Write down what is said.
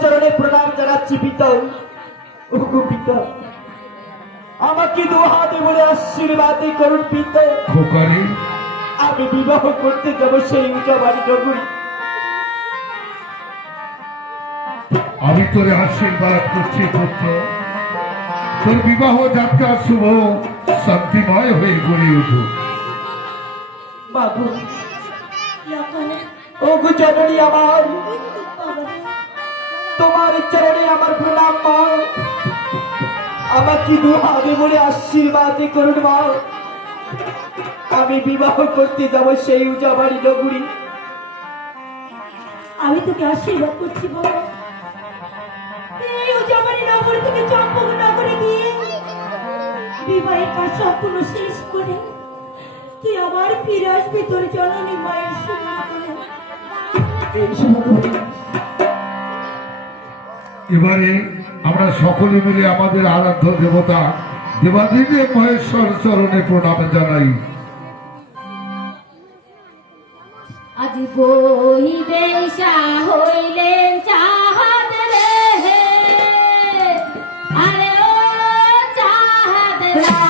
চরণে প্রণাম জানাচ্ছি পিতা। ওগো পিতা। আমাকে দু হাতে বলে আশীর্বাদ করুন পিতা। খোকারে। আমি বিবাহ করতে যাব সেই উঁচা বাড়ি নগরী আমি তোরে আশীর্বাদ করছি পুত্র। তোর বিবাহ যাত্রা শুভ শান্তিময় হয়ে গড়ে উঠুক। বাবু ওগো জননী আমার। তোমার চরণে আমার প্রণাম মা আমাকে দু হাতে বলে আশীর্বাদ করুন মা আমি বিবাহ করতে যাব সেই উঁচা বাড়ি নগরী। আমি তোকে আশীর্বাদ করছি বলো। এই উজামারি নগর থেকে চম্পক নগরে গিয়ে বিবাহের কাজ সম্পূর্ণ শেষ করে তুই আবার ফিরে আসবি তোর জননী মায়ের সঙ্গে। এবারে আমরা সকলে মিলে আমাদের আরাধ্য দেবতা দেবাদিদেব মহেশ্বর চরণে প্রণাম জানাই। আজ বহিবে হইলেন চাহাদ রে আরে ও চাহাদ রা